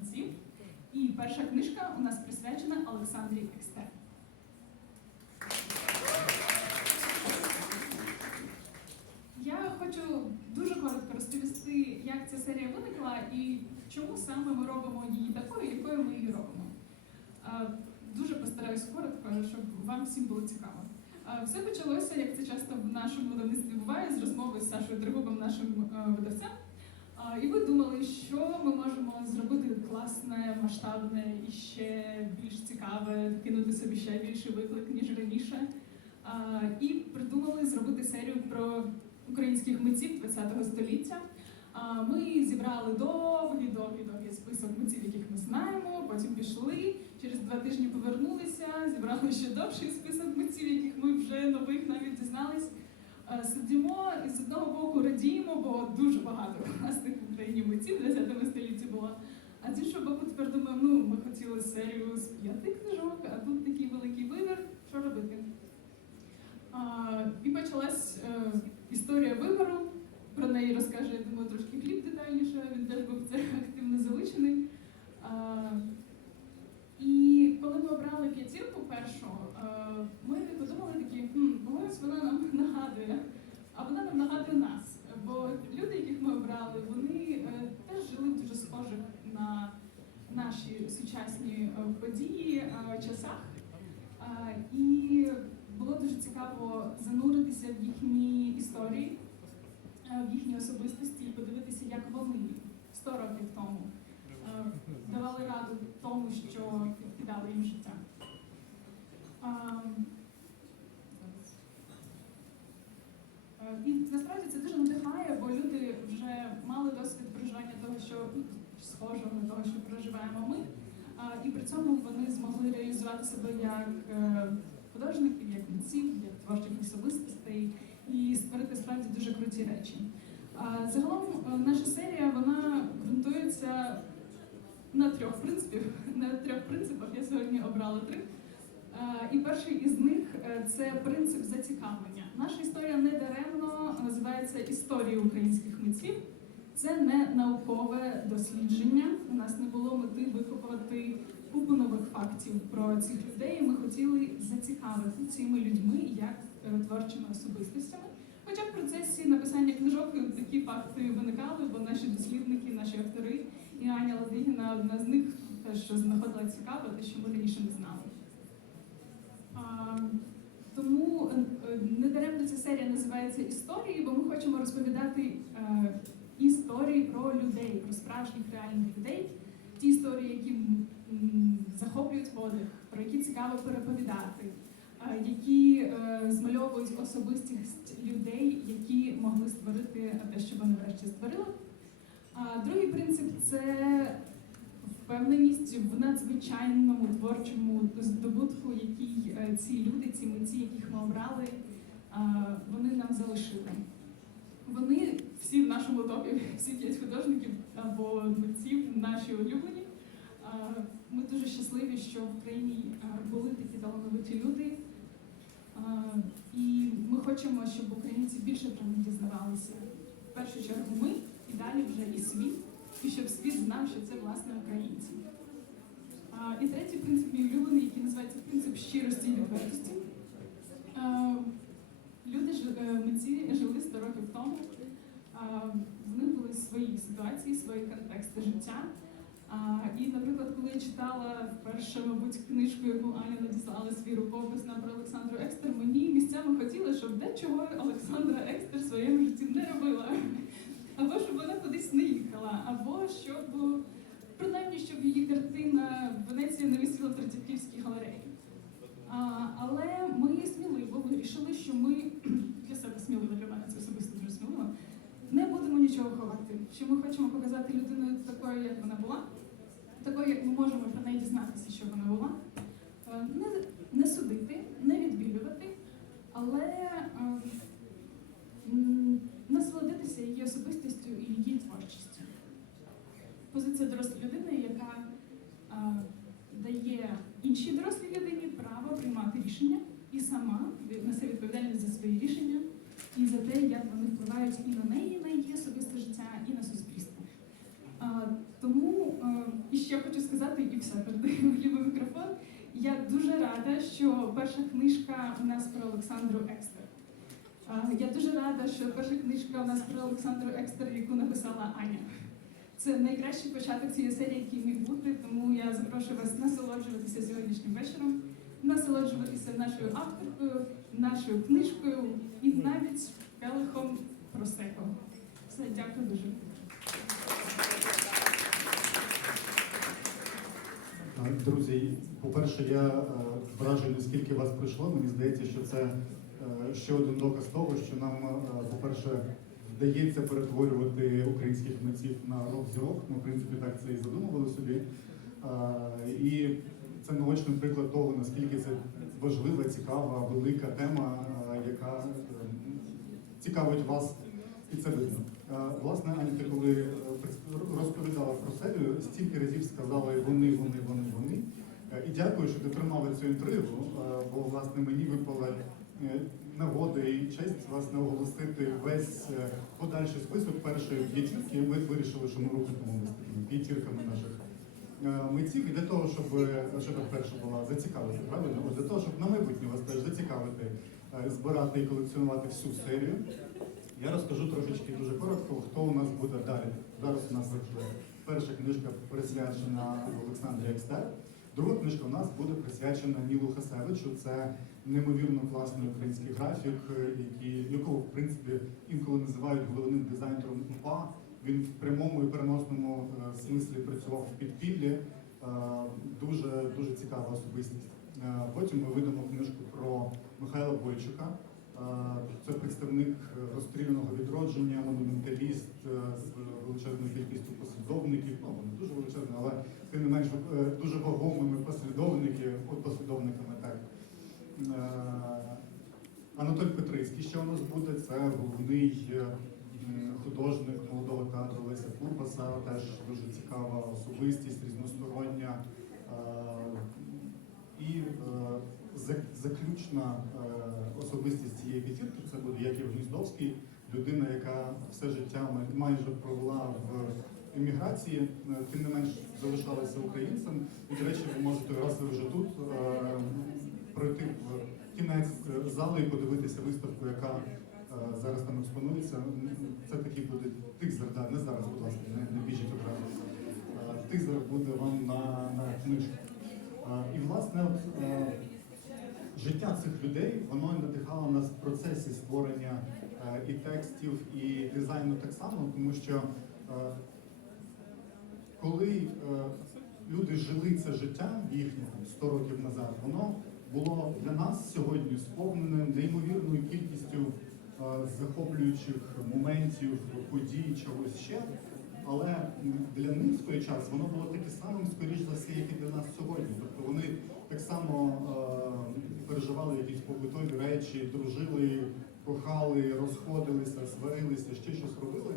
митців. І перша книжка у нас присвячена Олександрі Екстер. Я хочу дуже коротко розповісти, як ця серія виникла і чому саме ми робимо її такою, якою ми її робимо. Дуже постараюсь коротко, щоб вам всім було цікаво. Все почалося, як це часто в нашому видавництві буває, з розмови з Сашою Дригубом, нашим е, видавцем. І ви думали, що ми можемо зробити класне, масштабне і ще більш цікаве, кинути собі ще більший виклик, ніж раніше. І придумали зробити серію про українських митців ХХ століття. Ми зібрали довгий, довгий, довгий список митців, яких ми знаємо. Потім пішли. Через два тижні повернулися, зібрали ще довший список митців, яких ми вже нових навіть дізнались. Е, Сидимо і з одного боку радіємо, бо дуже багато класних в Україні митців в 10 столітті було. А з іншого боку, тепер думаємо, ну ми хотіли серію з п'яти книжок, а тут такий великий вибір. Що робити? А, і почалась е, історія вибору. Про неї розкаже, я думаю, трошки Гліб детальніше. Він теж був це активно залучений. А, і коли ми обрали п'ятірку першу, е, ми подумали такі, хм, вона нам нагадує, а вона нам нагадує нас. Бо люди, яких ми обрали, вони е, теж жили дуже схожих на наші сучасні е, події, е, часах. І було дуже цікаво зануритися в їхні історії, в їхні особистості і подивитися, як вони 100 років тому е, давали раду тому, що кидало їм життя. Ем, Е, І насправді це дуже надихає, бо люди вже мали досвід проживання того, що ну, схожого на того, що проживаємо ми. І при цьому вони змогли реалізувати себе як е, художників, як митців, як творчих особистостей і створити справді дуже круті речі. Загалом е, наша серія вона ґрунтується на трьох принципів. На трьох принципах я сьогодні обрала три. І перший із них е, це принцип зацікавлення. Наша історія не даремно називається Історією українських митців. Це не наукове дослідження. У нас не було мети викопати купу нових фактів про цих людей. Ми хотіли зацікавити цими людьми як е, творчими особистостями. Хоча в процесі написання книжок такі факти виникали, бо наші дослідники, наші автори і Аня Ладигіна одна з них теж знаходила цікаво, те, що ми раніше не знали. А, Тому е, е, недаремно ця серія називається Історії, бо ми хочемо розповідати про людей, про справжніх реальних людей, ті історії, які захоплюють подих, про які цікаво переповідати, е, які е, змальовують особистість людей, які могли створити те, що вони врешті створили. Другий принцип це впевненість в надзвичайному творчому здобутку, який е, ці люди, ці митці, яких ми обрали, вони нам залишили. Вони всі в нашому топі, всі п'ять художників або митців, наші улюблені. Ми дуже щасливі, що в Україні були такі талановиті люди. І ми хочемо, щоб українці більше про них дізнавалися. В першу чергу ми і далі вже і світ, і щоб світ знав, що це власне українці. І третій принцип мій улюблений, який називається принцип щирості і відвертості. Е, Люди ж- е, митці жили 100 років тому. А, В них були свої ситуації, свої контексти життя. І, наприклад, коли я читала вперше, мабуть, книжку, яку Аня надіслала свій рукопис нам про Олександру Екстер, мені місцями хотілося, щоб дечого Олександра Екстер в своєму житті не робила. Або щоб вона кудись не їхала, або щоб принаймні, щоб її картина в Венеції не висіла в Третьяківській галереї. Але ми сміливо вирішили, що ми для себе сміливо для мене це особисто дуже сміливо, не будемо нічого ховати. Що ми хочемо показати людину такою, як вона була, такою, як ми можемо про неї дізнатися, що вона була. Е, Не, не судити, не відбілювати, але е, насолодитися її особистістю і її творчістю. Позиція дорослої людини, яка е, дає іншій дорослій людині право приймати рішення і сама несе відповідальність за свої рішення і за те, як вони впливають і на неї, і на її особисте життя, і на суспільство. Е, Тому е, і ще хочу передаю Глібу мікрофон. Я дуже рада, що перша книжка у нас про Олександру Екстер. Я дуже рада, що перша книжка у нас про Олександру Екстер, яку написала Аня. Це найкращий початок цієї серії, який міг бути, тому я запрошую вас насолоджуватися сьогоднішнім вечором, насолоджуватися нашою авторкою, нашою книжкою і навіть келихом просеко. Все, дякую дуже. Е, Друзі, по-перше, я е, вражений, скільки вас прийшло. Мені здається, що це е, ще один доказ того, що нам, е, по-перше, вдається перетворювати українських митців на рок-зірок. Ми, в принципі, так це і задумували собі. І це наочний приклад того, наскільки це важлива, цікава, велика тема, яка цікавить вас, і це видно. Власне, Аня, ти коли е, розповідала про серію, стільки разів сказала вони, вони, вони, вони. Е, І дякую, що ти тримала цю інтригу, е, бо власне мені випала нагода і честь вас не оголосити весь подальший список першої п'ятірки. Ми вирішили, що ми рухатимемо п'ятірками наших митців. І для того, щоб що так перша була зацікавити, правильно? Для того, щоб на майбутнє вас теж зацікавити, збирати і колекціонувати всю серію. Я розкажу трошечки дуже коротко, хто у нас буде далі. Зараз у нас перша книжка присвячена Олександрі Екстер. Друга книжка у нас буде присвячена Нілу Хасевичу. Це неймовірно класний український графік, е, який, якого, в принципі, інколи називають головним дизайнером УПА. Він в прямому і переносному е, смислі працював в підпіллі. Е, Дуже, дуже цікава особистість. Потім ми видамо книжку про Михайла Бойчука. Е, Це представник е, розстріляного відродження, монументаліст е, з величезною кількістю послідовників. Ну, вони дуже величезні, але тим не менш е, дуже вагомими послідовники, от послідовниками так. Е, Анатолій Петрицький ще у нас буде. Це головний е, художник молодого театру Леся Курбаса, теж дуже цікава особистість, різностороння. Е, І е, заключна е, особистість цієї п'ятірки це буде Яків Гніздовський, людина, яка все життя майже провела в еміграції, е, тим не менш залишалася українцем. І, до речі, ви можете, раз ви вже тут, е, пройти в кінець зали і подивитися виставку, яка зараз там експонується. Це такий буде тизер, да, не зараз, будь ласка, не, не біжіть одразу. Тизер буде вам на, на книжку. І власне от, життя цих людей воно надихало нас в процесі створення е, і текстів, і дизайну так само, тому що е, коли е, люди жили це життя їхнє 100 років назад, воно було для нас сьогодні сповнене неймовірною кількістю захоплюючих моментів, подій, чогось ще. Але для них в той час воно було таке самим, скоріш за все, як і для нас сьогодні. Тобто вони так само е, переживали якісь побутові речі, дружили, кохали, розходилися, сварилися, ще щось робили.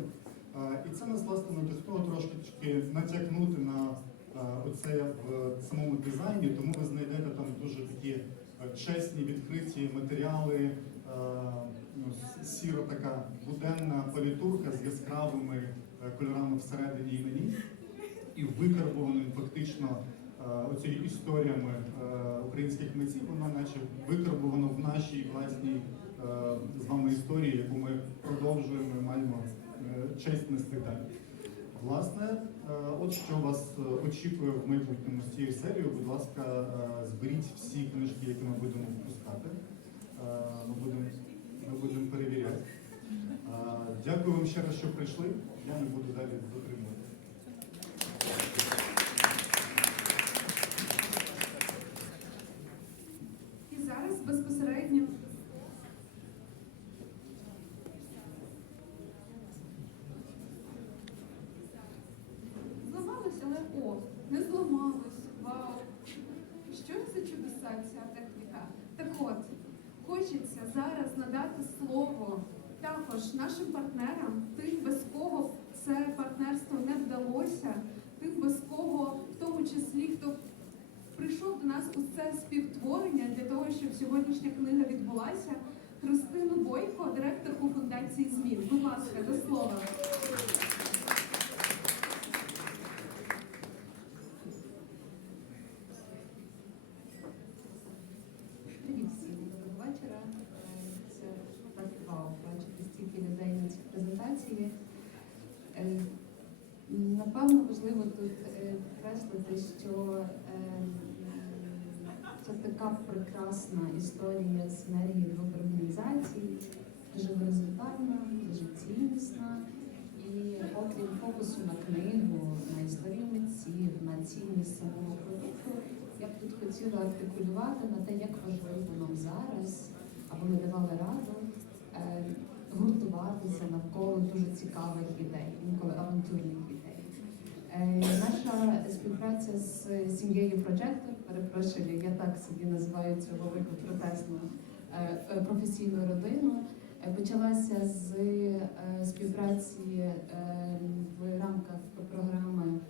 Е, і це нас власне надихнуло трошки натякнути на е, оце в самому дизайні, тому ви знайдете там дуже такі е, чесні, відкриті матеріали, е, ну, сіро така буденна політурка з яскравими кольорами всередині і на і викарбованим фактично е, оцією історіями е, українських митців, воно наче викарбовано в нашій власній е, з вами історії, яку ми продовжуємо і маємо е, честь нести далі. Власне, е, от що вас е, очікує в майбутньому з цією серією. Будь ласка, е, зберіть всі книжки, які ми будемо випускати. Е, Ми будемо, ми будемо перевіряти. Е, Дякую вам ще раз, що прийшли. Я не буду далі затримувати. І зараз безпосередньо Зламалось, але о, не зламалось. Вау! Що це за чудеса ця техніка? Так от, хочеться зараз надати слово також нашим партнерам, тим, без кого це партнерство не вдалося, тим, без кого, в тому числі, хто прийшов до нас у це співтворення для того, щоб сьогоднішня книга відбулася. Христину Бойко, директорку фундації ЗМІН. Будь ласка, до слова. Харкові. Напевно, важливо тут е, підкреслити, що е, це така прекрасна історія синергії двох організацій, дуже горизонтальна, дуже ціннісна. І окрім фокусу на книгу, на історію митців, на цінність самого продукту, я б тут хотіла артикулювати на те, як важливо нам зараз, або ми давали раду гуртуватися навколо дуже цікавих ідей, інколи авантюрних ідей. Е, Наша співпраця з сім'єю Projector, перепрошую, я так собі називаю цю велику протестну е, е, професійну родину, почалася з співпраці в рамках програми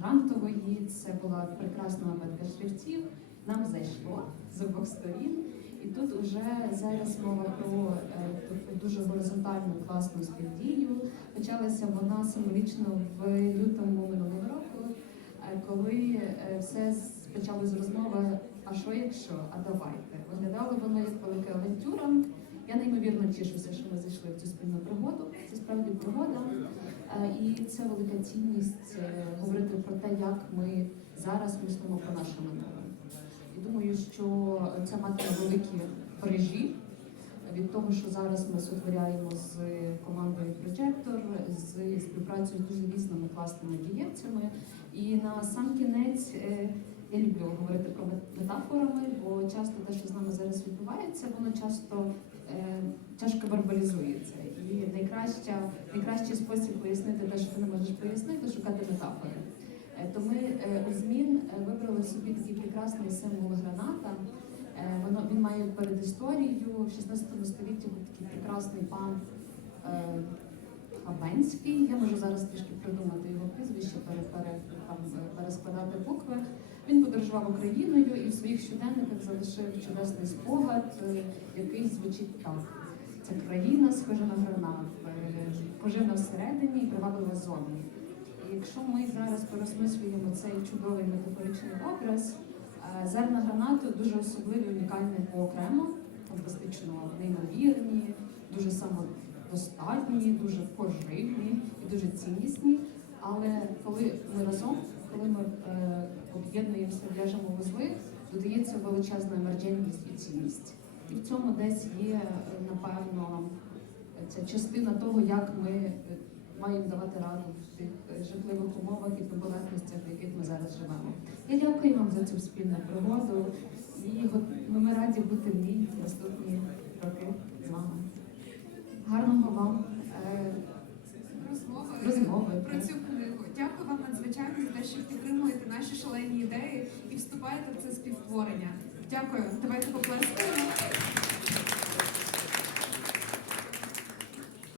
грантової. Це була прекрасна абетка шрифтів. Нам зайшло з обох сторін. І тут уже зараз мова про таку дуже горизонтальну класну співдію. Почалася вона символічно в лютому минулого року, е, коли е, все почали з розмови А що якщо? А давайте. Виглядало воно як велика авантюра. Я неймовірно тішуся, що ми зайшли в цю спільну пригоду. Це справді пригода. І це велика цінність говорити про те, як ми зараз мислимо про наше минуле. Думаю, що це матиме великі бережі від того, що зараз ми сотворяємо з командою Projector, з співпрацею з дуже різними класними дієвцями. І на сам кінець е, я люблю говорити про метафорами, бо часто те, що з нами зараз відбувається, воно часто е, тяжко вербалізується. І найкраща, найкращий спосіб пояснити те, що ти не можеш пояснити, шукати метафори. Е, То ми е, у змін е, вибрали собі такий прекрасний символ граната. Воно він має передісторію. В 16 столітті був такий прекрасний пан Хабенський. Я можу зараз трішки придумати його прізвище, пере, перескладати букви. Він подорожував Україною і в своїх щоденниках залишив чудесний спогад, який звучить так. Це країна, схожа на гранат, поживна всередині і приваблива зовні. Якщо ми зараз порозмислюємо цей чудовий метафоричний образ, е, зерна гранату дуже особливі, унікальні окремо, фантастично неймовірні, дуже самодостатні, дуже поживні і дуже ціннісні. Але коли ми разом, коли ми е, об'єднуємося, в'яжемо вузли, додається величезна емерджентність і цінність. І в цьому десь є, е, напевно, ця частина того, як ми маємо давати раду в тих е, жахливих умовах і турбулентностях, в яких ми зараз живемо. Я дякую вам за цю спільну пригоду і ми, ми раді бути в ній наступні роки з вами. Гарного вам е, Розмови, розмови. про цю книгу. Дякую вам надзвичайно за те, що підтримуєте наші шалені ідеї і вступаєте в це співтворення. Дякую. Давайте поплескаємо.